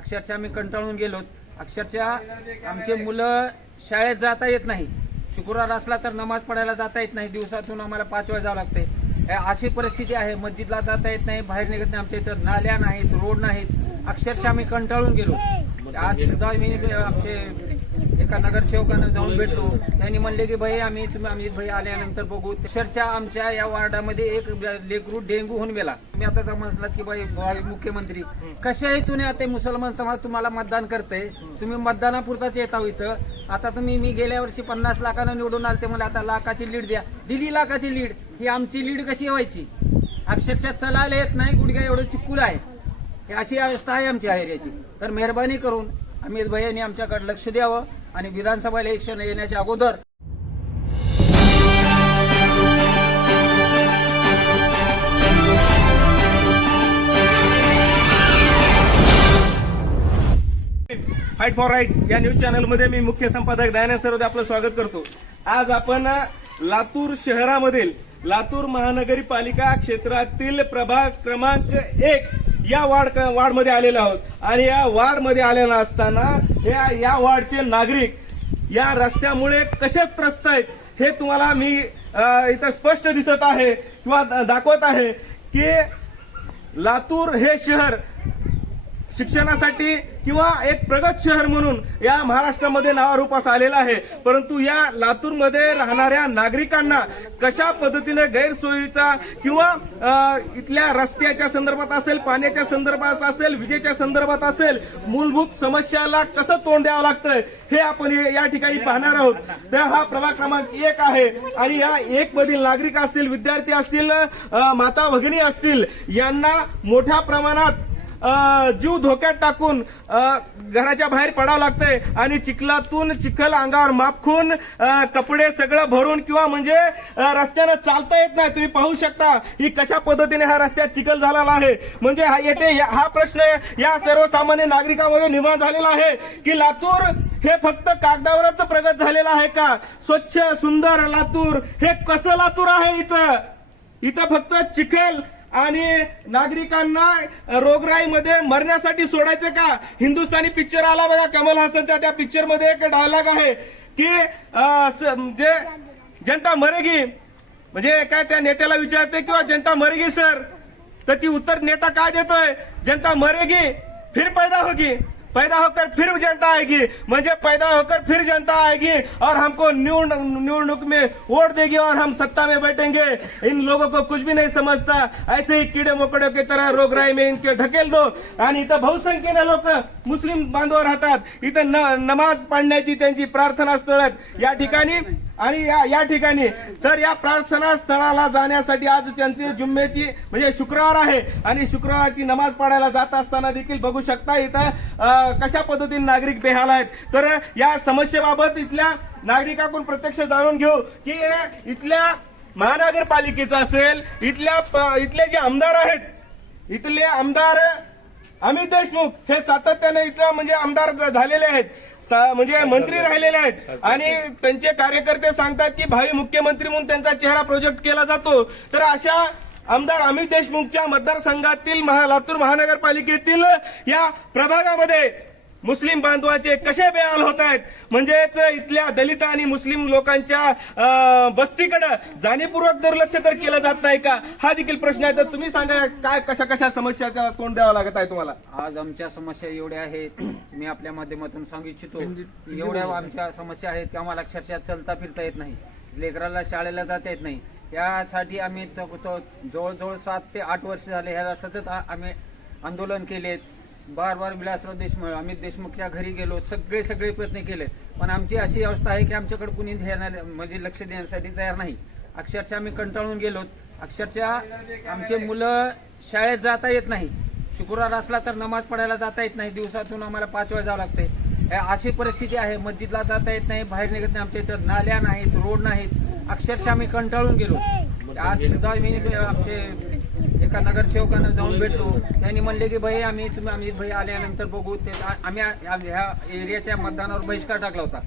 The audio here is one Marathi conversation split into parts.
अक्षरशः आम्ही कंटाळून गेलो. अक्षरशः आमचे मुलं शाळेत जाता येत नाही. शुक्रवार असला तर नमाज पडायला जाता येत नाही. दिवसातून आम्हाला पाच वेळा जावं लागते. अशी परिस्थिती आहे. मस्जिदला जाता येत नाही. बाहेर निघत नाही. आमच्या इथं नाल्या नाहीत रोड नाहीत. अक्षरशः आम्ही कंटाळून गेलो. आज सुद्धा मी आमचे एका नगरसेवकानं जाऊन भेटलो. त्यांनी म्हणले की भाई आम्ही तुम्ही आम्ही भाई आल्यानंतर बघू. अक्षरशः आमच्या या वार्डामध्ये एक लेकरू डेंगू होऊन गेला मी आता समजला की बाई मुख्यमंत्री कशा हेतूने आता मुसलमान समाज तुम्हाला मतदान करते तुम्ही मतदानापुरताच येता इथं. आता तुम्ही मी गेल्या वर्षी पन्नास लाखानं निवडून आले ते मला आता लाखाची लीड द्या. दिली लाखाची लीड. ही आमची लीड कशी व्हायची? अक्षरशः चलायला येत नाही गुडघ्या एवढं चिक्कूल आहे. अशी अवस्था आहे आमच्या एरियाची. तर मेहरबानी करून अमित भैयांनी आमच्याकडे लक्ष द्यावं. आणि विधानसभा इलेक्शन येण्याच्या अगोदर फाईट फॉर राईट्स या न्यूज चॅनलमध्ये मी मुख्य संपादक दयानंद सरोदे आपलं स्वागत करतो. आज आपण लातूर शहरामधील लातूर महानगरपालिका क्षेत्रातील प्रभाग क्रमांक एक या वार्ड वार्डमध्ये आलेले आहोत. आणि या वार्डमध्ये आलेला असताना या या वार्डचे नागरिक या रस्त्यामुळे कसे त्रस्त आहेत हे तुम्हाला मी इथं स्पष्ट दिसत आहे किंवा दा- दाखवत आहे की लातूर हे शहर शिक्षणासाठी किंवा एक प्रगत शहर म्हणून या महाराष्ट्रामध्ये नावारूपास आलेला आहे. परंतु या लातूरमध्ये राहणाऱ्या नागरिकांना कशा पद्धतीने गैरसोयीचा किंवा इथल्या रस्त्याच्या संदर्भात असेल पाण्याच्या संदर्भात असेल विजेच्या संदर्भात असेल मूलभूत समस्याला कसं तोंड द्यावं लागतंय हे आपण या ठिकाणी पाहणार आहोत. तर हा प्रभाग क्रमांक एक आहे आणि या एक मधील नागरिक असतील विद्यार्थी असतील माता भगिनी असतील यांना मोठ्या प्रमाणात जीव धोक्यात टाकून घराच्या बाहेर पडावं लागतंय आणि चिखलातून चिखल अंगावर मापखून कपडे सगळं भरून किंवा म्हणजे रस्त्यानं चालता येत नाही. तुम्ही पाहू शकता ही कशा पद्धतीने हा रस्त्यात चिखल झालेला आहे. म्हणजे हा येथे हा प्रश्न या सर्वसामान्य नागरिकांमध्ये निर्माण झालेला आहे की लातूर हे फक्त कागदावरच प्रगत झालेलं आहे का? स्वच्छ सुंदर लातूर हे कसं लातूर आहे इथं? इथं फक्त चिखल आणि नागरिकांना रोगराईमध्ये मरण्यासाठी सोडायचं का? हिंदुस्थानी पिक्चर आला बघा कमल हसनच्या त्या पिक्चरमध्ये एक डायलॉग आहे की जे जनता मरेगी म्हणजे काय त्या नेत्याला विचारते किंवा जनता मरेगी सर? तर ती उत्तर नेता काय देतोय? जनता मरेगी फिर पैदा होगी. पैदा होकर फिर जनता आएगी। म्हणजे पैदा होकर फिर जनता आएगी और हमको निवड- निवडणूक में वोट देगी और हम सत्ता में बैठेंगे। इन लोगों को कुछ भी नहीं समझता। ऐसे ही कीड़े मकोडे की तरह रोगराई में इनके ढकेल दो। आणि इथं बहुसंख्येने लोक मुस्लिम बांधव राहतात। इथं न- नमाज पाडण्याची त्यांची प्रार्थना स्थळ या ठिकाणी आणि या या ठिकाणी तर या प्रार्थना स्थळाला जाण्यासाठी आज त्यांची जुम्मेची म्हणजे शुक्रवार आहे. आणि शुक्रवारची नमाज पडायला जात असताना देखील बघू शकता इथं कशा पद्धतीने नागरिक बेहाल आहेत. तर या समस्येबाबत इथल्या नागरिकाकडून प्रत्यक्ष जाणून घेऊ की इथल्या महानगरपालिकेचं असेल इथल्या प- इथले जे आमदार आहेत इथले आमदार अमित देशमुख हे सातत्याने इथं म्हणजे आमदार झालेले आहेत. म्हणजे मंत्री राहिलेले आहेत. आणि त्यांचे कार्यकर्ते सांगतात की भावी मुख्यमंत्री म्हणून त्यांचा चेहरा प्रोजेक्ट केला जातो. तर अशा आमदार अमित देशमुखच्या मतदारसंघातील महा लातूर महानगरपालिकेतील या प्रभागामध्ये मुस्लिम बांधवाचे कसे बेहाल होत आहेत म्हणजेच इथल्या दलित आणि मुस्लिम लोकांच्या बस्तीकडे जाणीवपूर्वक दुर्लक्ष तर केलं जात नाही का? हा देखील प्रश्न आहे. तर तुम्ही सांगा काय कशा कशा समस्याचा तोंड द्यावं लागत आहे तुम्हाला? आज आमच्या समस्या एवढ्या आहेत मी आपल्या माध्यमातून सांगू इच्छितो. एवढ्या आमच्या समस्या आहेत की आम्हाला अक्षरशः चलता फिरता येत नाही. लेकराला शाळेला जाता येत नाही. यासाठी आम्ही जवळजवळ सात ते आठ वर्ष झाले ह्याला सतत आम्ही आंदोलन केलेत. बार बार विलासराव देशमुख अमित देशमुखच्या घरी गेलो सगळे सगळे प्रयत्न केले. पण आमची अशी अवस्था आहे की आमच्याकडे कुणी देणार म्हणजे लक्ष देण्यासाठी तयार नाही. अक्षरशः आम्ही कंटाळून गेलो अक्षरशः आमचे मुलं शाळेत जाता येत नाही. शुक्रवार असला तर नमाज पडायला जाता येत नाही. दिवसातून आम्हाला पाच वेळा जावं लागते अशी परिस्थिती आहे. मस्जिदला जाता येत नाही. बाहेर निघत नाही. आमच्या इथं नाल्या नाहीत रोड नाहीत. अक्षरशः आम्ही कंटाळून गेलो. आज सुद्धा मी आमचे एका नगरसेवकानं जाऊन भेटलो. त्यांनी म्हणले की भाई आम्ही तुम्ही आम्ही भाई आल्यानंतर बघू. ते आम्ही ह्या एरियाच्या मतदानावर बहिष्कार टाकला होता.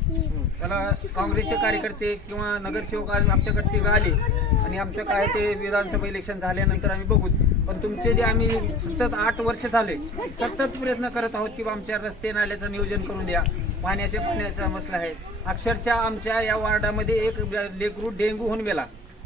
त्याला काँग्रेसचे कार्यकर्ते किंवा नगरसेवक आमच्याकडे ते आले. आणि आमचं काय ते विधानसभा इलेक्शन झाल्यानंतर आम्ही बघू. पण तुमचे जे आम्ही सतत आठ वर्ष झाले सतत प्रयत्न करत आहोत की आमच्या रस्ते नाल्याचं नियोजन करून द्या. पाण्याच्या पाण्याचा मसला आहे. अक्षरशः आमच्या या वार्डामध्ये एक लेकरू डेंगू होऊन गेला.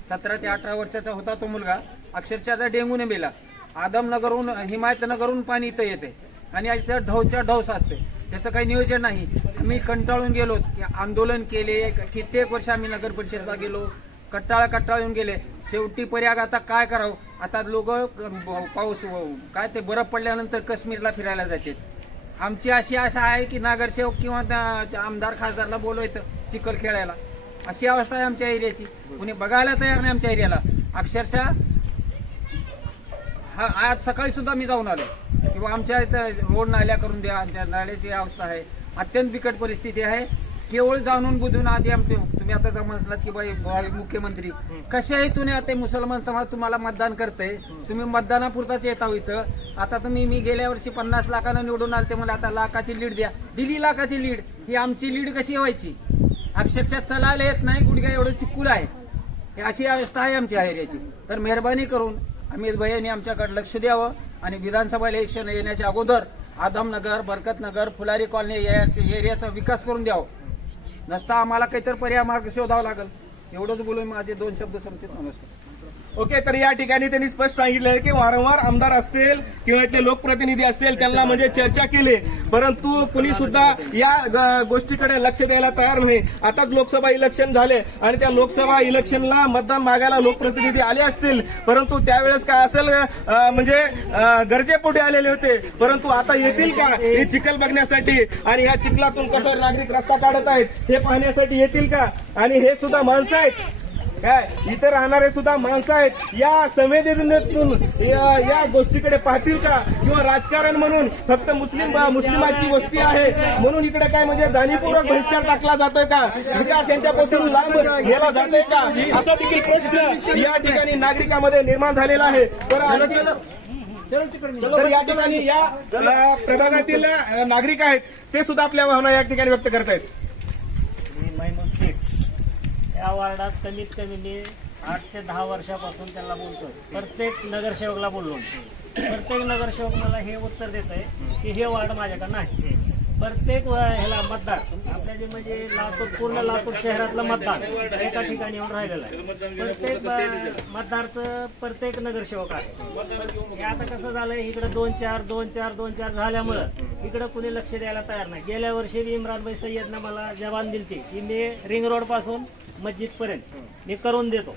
सतरा ते अठरा वर्षाचा होता तो मुलगा. अक्षरशः आता डेंगूने मेला. आदमनगरहून हिमायतनगरहून पाणी इथं येते. आणि इथं ढवच्या ढवस असते. त्याचं काही नियोजन नाही. आम्ही कंटाळून गेलो की आंदोलन केले. कित्येक वर्ष आम्ही नगर परिषदला गेलो. कट्टाळा कट्टाळून गेले. शेवटी पर्याग आता काय करावं? आता लोक पाऊस काय ते बरफ पडल्यानंतर काश्मीरला फिरायला जातात आमची अशी आशा आहे की नगरसेवक किंवा त्या- आमदार खासदारला बोलवायचं चिखल खेळायला. अशी अवस्था आहे आमच्या एरियाची. कुणी बघायला तयार नाही आमच्या एरियाला. अक्षरशः हा आज सकाळी सुद्धा मी जाऊन आलो. किंवा आमच्या इथं रोड नाल्या करून द्या आमच्या नाल्याची अवस्था आहे. अत्यंत बिकट परिस्थिती आहे. केवळ जाणून बुजून आधी आमचे तुम्ही आता समजलात की बाई मुख्यमंत्री. कशा तुम्ही आता मुसलमान समाज तुम्हाला मतदान करते तुम्ही मतदानापुरताच येत आहो इथं. आता तुम्ही मी गेल्या वर्षी पन्नास लाखानं निवडून आले ते मला आता लाखाची लीड द्या. दिली लाखाची लीड. ही आमची लीड कशी व्हायची? अक्षरशः चलायला येत नाही गुडघ्या एवढं चिक्कूल आहे. अशी अवस्था आहे आमच्या एरियाची. तर मेहरबानी करून अमित भैयांनी आमच्याकडे लक्ष द्यावं आणि विधानसभा इलेक्शन येण्याच्या अगोदर आदमनगर बरकतनगर फुलारी कॉलनी याचे एरियाचा विकास करून द्यावं. नसता आम्हाला काहीतरी पर्याय मार्ग शोधावा लागेल. एवढंच बोलून माझे दोन शब्द संपतील. नमस्कार. ओके तर या ठिकाणी त्यांनी स्पष्ट सांगितलं आहे की वारंवार आमदार असतील किंवा इथले लोकप्रतिनिधी असतील त्यांना म्हणजे चर्चा केली. परंतु कुणी सुद्धा या गोष्टीकडे लक्ष द्यायला तयार नाही. आताच लोकसभा इलेक्शन झाले आणि त्या लोकसभा इलेक्शनला मतदान मागायला लोकप्रतिनिधी आले असतील. परंतु त्यावेळेस काय असेल म्हणजे अं, गरजेपोटी आलेले होते. परंतु आता येतील का? हे चिखल बघण्यासाठी आणि या चिखलातून कसं नागरिक रस्ता काढत आहेत हे पाहण्यासाठी येतील का? आणि हे सुद्धा माणसं आहेत. काय? इथे राहणारे सुद्धा माणसं आहेत. या संवेदनेतून या या गोष्टीकडे पाहतील का? किंवा राजकारण म्हणून फक्त मुस्लिम मुस्लिमाची वस्ती आहे. म्हणून इकडे काय म्हणजे जाणीवपूर्वक बहिष्कार टाकला जातोय का? विकास यांच्यापासून लांब गेला जातोय का? असा देखील प्रश्न या ठिकाणी नागरिकांमध्ये निर्माण झालेला आहे. तर तर या ठिकाणी या प्रभागातील नागरिक आहेत. ते सुद्धा आपल्या भावना या ठिकाणी व्यक्त करत आहेत मी मैमून शेख या वार्डात कमीत कमी मी आठ ते दहा वर्षापासून त्यांना बोलतोय. प्रत्येक नगरसेवकला बोललो प्रत्येक नगरसेवक मला हे उत्तर देत आहे की हे वार्ड माझ्याकडे नाही. प्रत्येक व- ह्याला मतदार आपल्या जे म्हणजे लातूर पूर्ण लातूर शहरातलं मतदार एका ठिकाणी येऊन राहिलेलं आहे. प्रत्येक मतदारचं प्रत्येक नगरसेवक आहे. हे आता कसं झालंय इकडे दोन चार दोन चार दोन चार झाल्यामुळं इकडं कुणी लक्ष द्यायला तयार नाही. गेल्या वर्षी बी इम्रानभाई सय्यदनं मला जबान दिलती की मी रिंग रोडपासून मस्जिद पर्यंत मी करून देतो.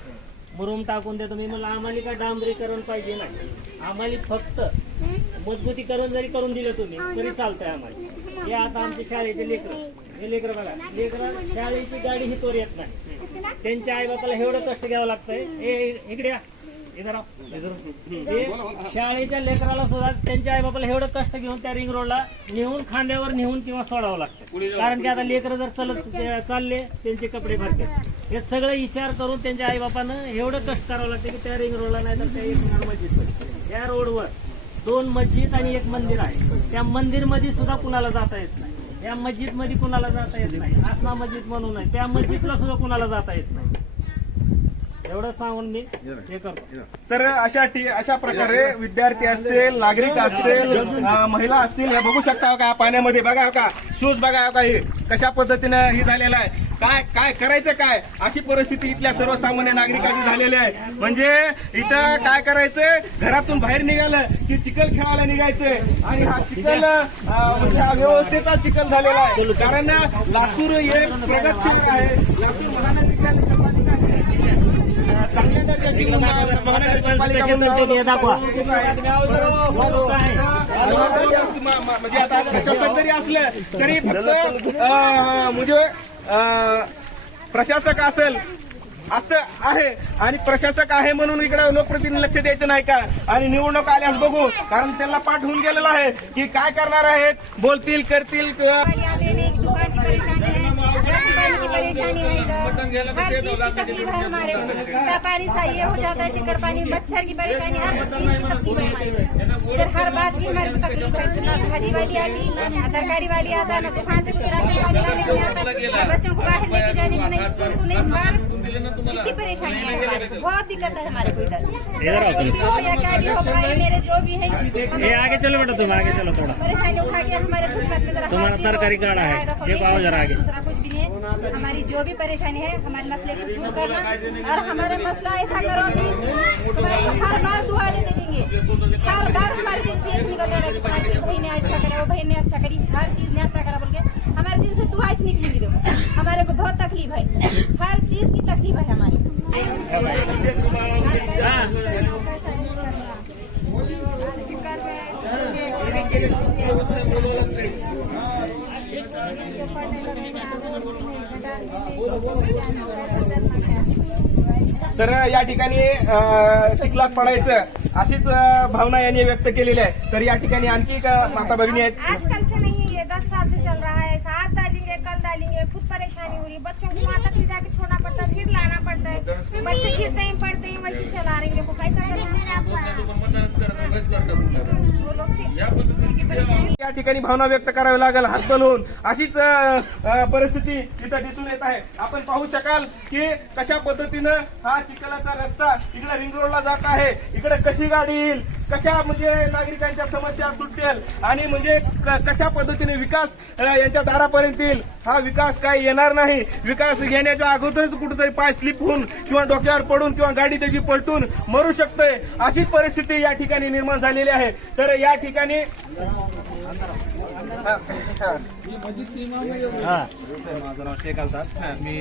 मुरुम टाकून देतो. मी म्हणलं आम्हाला काय डांबरीकरण पाहिजे नाही? आम्हाला फक्त मजबूतीकरण जरी करून दिलं तुम्ही तरी चालतंय आम्हाला. हे आता आमचे शाळेचे लेकरं. हे लेकरं बघा लेकरं शाळेची गाडी ही तोर येत नाही. त्यांच्या आई बापाला एवढं कष्ट घ्यावं लागतंय. हे इकडे या. शाळेच्या लेकराला सुद्धा त्यांच्या आई बापाला एवढं कष्ट घेऊन त्या रिंग रोडला नेऊन खांद्यावर नेऊन किंवा सोडावं लागतं. कारण की आता लेकरं जर चलत चालले त्यांचे कपडे भरते. हे सगळं विचार करून त्यांच्या आई बापानं एवढं कष्ट करावं लागतं की त्या रिंग रोडला नाही तर त्या एक मस्जिद या रोडवर दोन मस्जिद आणि एक मंदिर आहे. त्या मंदिरमध्ये सुद्धा कुणाला जाता येत नाही. या मस्जिदमध्ये कुणाला जाता येत नाही. आसना मस्जिद म्हणून आहे. त्या मस्जिदला सुद्धा कुणाला जाता येत नाही. एवढं सांगून मी हे करतो. तर अशा ठी- अशा प्रकारे विद्यार्थी असतील नागरिक असतील अं, महिला असतील हे बघू शकता का पाण्यामध्ये बघा का शूज बघा का हे कशा पद्धतीनं हे झालेलं आहे काय काय करायचं काय? अशी परिस्थिती इथल्या सर्वसामान्य नागरिकांची झालेली आहे. म्हणजे इथं काय करायचंय घरातून बाहेर निघालं की चिखल खेळायला निघायचंय आणि हा चिखल अं, म्हणजे हा व्यवस्थेचा चिखल झालेला आहे. कारण लातूर हे प्रगत शहर आहे. लातूर महानगरपालिका चांगल्या दर्जाची महानगरपालिका म्हणून हे दाखवा म्हणजे आता प्रशासक जरी असलं तरी फक्त म्हणजे प्रशासक असेल. असं आहे आणि प्रशासक आहे म्हणून इकडे लोकप्रतिनिधी लक्ष द्यायचं नाही का? आणि निवडणूक आल्यास बघू कारण त्यांना पाठवून गेलेलं आहे. की काय करणार आहेत बोलतील करतील परेशानी है इधर हर चीज़ की तकलीफ़ है हमारे। को पानी सही हो जाता है टिकट पानी मच्छर की परेशानी हर चीज़ की तकलीफ़ है हमारी। इधर हर बात की हमारे को तकलीफ़ है। ना भाजी वाली आती ना तरकारी वाली आता ना दुकान से कुछ राशन वाली लाने नहीं आता ना बच्चों को बाहर लेके जाने को नहीं स्कूल को नहीं बाहर। इसकी परेशानी है हमारे। को बहुत दिक्कत है हमारे को इधर। हो या क्या भी हो भाई मेरे जो भी है ये आगे चलो बेटा तुम आगे चलो थोड़ा। परेशानी उठा के हमारे में तुम्हारा सरकारी और है। देखो आओ जरा आगे। कुछ भी है। हमारी जो भी परेशानी है, हमारे मसले को दूर करना और हमारा मसला ऐसा करो कि तुम्हारे हर बार दुआ देते रहेंगे हर बार हमारे दिल से यही निकल रहा है कि तुम्हारे भाई ने अच्छा करा, वो भाई ने अच्छा करी, हर चीज़ ने अच्छा करा बोल के हमारे दिल से दुआ निकलेंगी देखो। हमारे को बहुत तकलीफ़ है। हर चीज़ की तकलीफ़ है हमारी तर या ठिकाणी चिखलात पडायचं अशीच भावना यांनी व्यक्त केलेली आहे. तर या ठिकाणी आणखी एक माता भगिनी आहेत. आजकल से नहीं ये दस साल से चल रहा है ऐसा आज डालेंगे कल डालेंगे खुद परेशानी हो रही है बच्चों को माता फिर जाके छोड़ना पड़ता है फिर लाना पड़ता है बच्चे गिरते ही पड़ते ही वैसे चला रहे हैं देखो या ठिकाणी भावना व्यक्त करावी लागेल हात बनवून अशीच परिस्थिती इथं दिसून येत आहे. आपण पाहू शकाल की कशा पद्धतीनं हा चिखलाचा रस्ता इकडे रिंग रोडला जात आहे. इकडे कशी गाडी येईल? कशा म्हणजे नागरिकांच्या समस्या सुटतील? आणि म्हणजे क- कशा पद्धतीने विकास यांच्या दारापर्यंत येईल? हा विकास काही येणार नाही. विकास घेण्याच्या अगोदरच कुठेतरी पाय स्लिप होऊन किंवा डोक्यावर पडून किंवा गाडी त्याची पलटून मरू शकते अशी परिस्थिती या ठिकाणी निर्माण झालेली आहे. तर या ठिकाणी शेख अल्ताफ. मी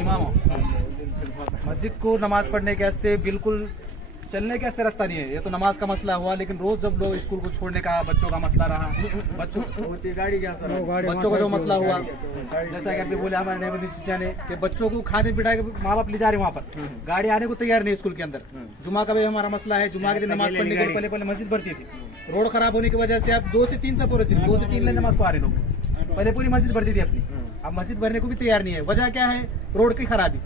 इमाम. मस्जिद को नमाज पढ़ने के वास्ते बिल्कुल चलने के वास्ते रास्ता नहीं है। ये तो नमाज़ का मसला हुआ लेकिन रोज जब लोग स्कूल को छोड़ने का बच्चों का मसला रहा बच्चों बच्चों का जो मसला हुआ जैसा कि आपने बोले हमारे नैबंदी चीचा ने कि बच्चों को खाने पिटा के माँ बाप ले जा रहे वहाँ पर। गाड़ी आने को तैयार नहीं है स्कूल के अंदर। जुमा का भी हमारा मसला है जुमा के दिन नमाज़ पढ़ने के लिए पहले पहले मस्जिद भरती थी। रोड खराब होने की वजह से आप दो से तीन सफ़र सिर्फ़ दो से तीन लाइन नमाज़ को आ रहे लोग। पहले पूरी मस्जिद भरती थी अपनी। अब मस्जिद भरने को भी तैयार नहीं है। वजह क्या है? रोड की खराबी।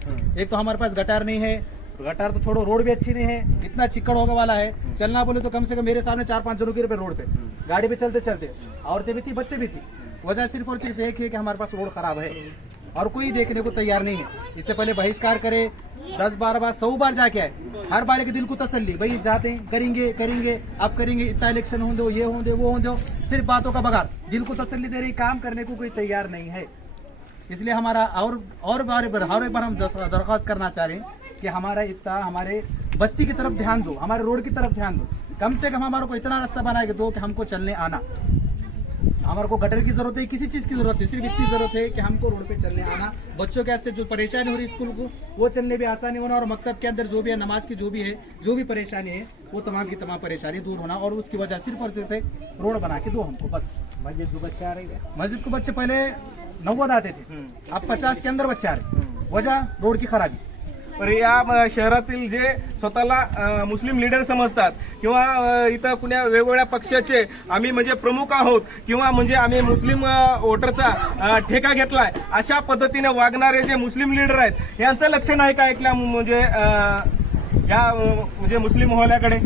एक तो हमारे पास गटार नहीं है गटार तो छोड़ो रोड भी अच्छी नहीं है इतना चिक्कड़ होगा वाला है। चलना बोले तो कम से कम मेरे सामने चार पाँच जनों की रुपए रोड पे। गाड़ी पे चलते चलते औरतें भी थी बच्चे भी थी। वजह सिर्फ़ और सिर्फ़ एक है कि हमारे पास रोड खराब है और कोई देखने को तैयार नहीं है। इससे पहले बहिष्कार करे दस बार बार सौ बार जाके आए। हर बार के दिल को तसल्ली भाई जाते हैं करेंगे करेंगे अब करेंगे इतना इलेक्शन हों दो ये हों दो वो हों दो सिर्फ़ बातों का बगार दिल को तसल्ली दे रही काम करने को कोई तैयार नहीं है। इसलिए हमारा और और बार हर एक बार हम दर- दरख्वास्त करना चाह रहे हैं। कि हमारा इतना हमारे बस्ती की तरफ़ ध्यान दो हमारे रोड की तरफ़ ध्यान दो। कम से कम हमारे को इतना रास्ता बना के दो कि हमको चलने आना। हमारे को गटर की ज़रूरत है किसी चीज़ की ज़रूरत है सिर्फ़ इतनी ज़रूरत है कि हमको रोड पे चलने आना। बच्चों के वास्ते जो परेशानी हो रही स्कूल को वो चलने भी आसानी होना और मकतब के अंदर जो भी है नमाज़ की जो भी है जो भी परेशानी है वो तमाम की तमाम परेशानी दूर होना और उसकी वजह सिर्फ़ और सिर्फ़ एक रोड बना के दो हमको बस। मस्जिद को बच्चे आ रही है मस्जिद को बच्चे पहले नव्वद आते थे। अब पचास के अंदर बच्चे आ रहे वजह रोड की खराबी। तर या शहरातील जे स्वतःला मुस्लिम लीडर समजतात किंवा इथं कुण्या वेगवेगळ्या पक्षाचे आम्ही म्हणजे प्रमुख आहोत किंवा म्हणजे आम्ही मुस्लिम वोटरचा ठेका घेतलाय अशा पद्धतीने वागणारे जे मुस्लिम लीडर आहेत यांचं लक्ष नाही का ऐकल्या म्हणजे या म्हणजे मुस्लिम मोहल्याकडे?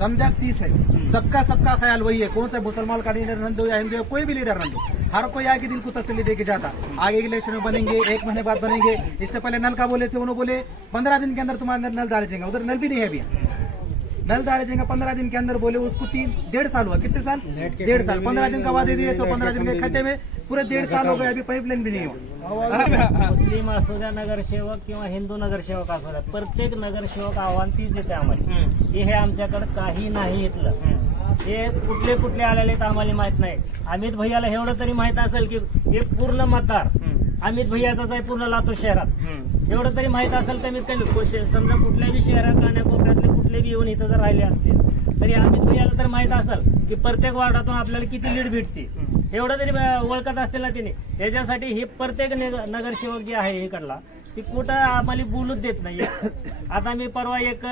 समझा तीस है। सबका सबका ख्याल वही है कौन सा मुसलमान का लीडर रन दो या हिंदू कोई भी लीडर रन दो हर कोई आगे दिल को तसली दे के जाता। आगे इलेक्शन में बनेंगे एक महीने बाद बनेंगे। इससे पहले नल का बोले थे उन्होंने बोले पंद्रह दिन के अंदर तुम्हारे अंदर नल डाले जाएँगे। उधर नल भी नहीं है अभी। नल डाले जाएँगे पंद्रह दिन के अंदर बोले उसको तीन डेढ़ साल हुआ। कितने साल? डेढ़ साल। पंद्रह दिन का वादे दिए तो पंद्रह दिन के खड्डे में पूरे डेढ़ साल हो गए अभी पाइपलाइन भी नहीं हुआ। मुस्लिम असू द्या नगरसेवक किंवा हिंदू नगरसेवक असू द्या प्रत्येक नगरसेवक आव्हान तीच देते आम्हाला. की हे आमच्याकडे काही नाही इथलं. हे कुठले कुठले आलेले तर आम्हाला माहीत नाही. अमित भैयाला एवढं तरी माहीत असेल की हे पूर्ण मतदार. अमित भैयाचाच आहे पूर्ण लातूर शहरात. एवढं तरी माहीत असेल कमीत कमी समजा कुठल्याही शहरात कानाकोपऱ्यातले कुठले बी येऊन इथं जर राहिले असतील तरी अमित भैयाला तर माहीत असेल की प्रत्येक वार्डातून आपल्याला किती लीड भेटते एवढं तरी ओळखत असतील ना तिने. त्याच्यासाठी हे प्रत्येक नग- नगरसेवक जे आहे इकडला ती कुठं आम्हाला बोलूच देत नाही आता मी परवा एक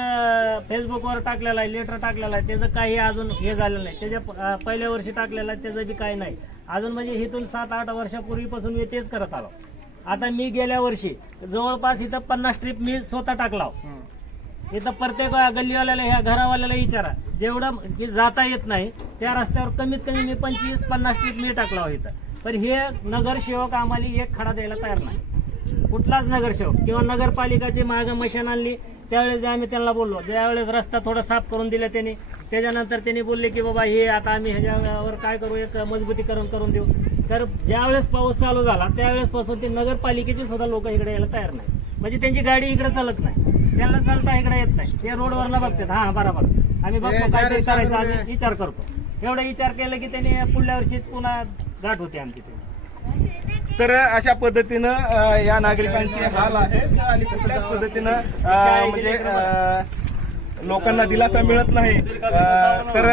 फेसबुकवर टाकलेला आहे लेटर टाकलेला आहे. त्याचं काही अजून हे झालेलं नाही. त्याच्या पहिल्या वर्षी टाकलेलं आहे त्याचं बी काही नाही. अजून म्हणजे इथून सात आठ वर्षापूर्वीपासून मी तेच करत आलो. आता मी गेल्या वर्षी जवळपास इथं पन्नास ट्रिप मी स्वतः टाकला. इथं प्रत्येक गल्लीवाल्याला ह्या घरावाल्याला विचारा. जेवढं की जाता येत नाही त्या रस्त्यावर कमीत कमी मी पंचवीस पन्नास फीट मी टाकला हो इथं. पण हे नगरसेवक आम्हाला एक खडा द्यायला तयार नाही. कुठलाच नगरसेवक किंवा नगरपालिकाची माग मशीन आणली त्यावेळेस आम्ही त्यांना बोललो. ज्यावेळेस रस्ता थोडा साफ करून दिला त्यांनी त्याच्यानंतर त्यांनी बोलले की बाबा हे आता आम्ही ह्याच्यावर काय करू? एक मजबूतीकरण करून देऊ. तर ज्यावेळेस पाऊस चालू झाला त्यावेळेसपासून ते नगरपालिकेचे सुद्धा लोक इकडे यायला तयार नाही. म्हणजे त्यांची गाडी इकडे चालत नाही. त्यांना चालता इकडे येत नाही. ते रोडवरला बघतात. हा बरोबर. आम्ही बघतो काय तरी करायचं. आम्ही विचार करतो. एवढा विचार केला की त्यांनी पुढल्या वर्षीच पुन्हा गाठ होते आमची ते. तर अशा पद्धतीनं अ, या नागरिकांचे हाल आहेत आणि कुठल्याच पद्धतीनं अ, म्हणजे अ, लोकांना दिलासा मिळत नाही. तर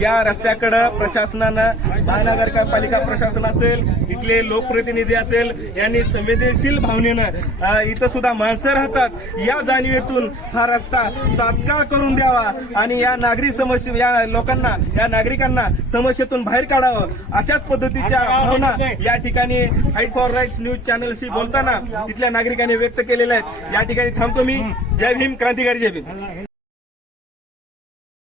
या रस्त्याकडं प्रशासनानं महानगरपालिका प्रशासन असेल इथले लोकप्रतिनिधी असेल यांनी संवेदनशील भावनेनं इथं सुद्धा माणसं राहतात. या जाणीवेतून हा रस्ता तात्काळ करून द्यावा आणि या नागरिक समस्या या लोकांना या नागरिकांना समस्येतून बाहेर काढावं. अशाच पद्धतीच्या भावना या ठिकाणी फाईट फॉर राईट्स न्यूज चॅनलशी बोलताना इथल्या नागरिकांनी व्यक्त केलेल्या आहेत. या ठिकाणी थांबतो मी. जय भीम क्रांतिकारी जय भीम.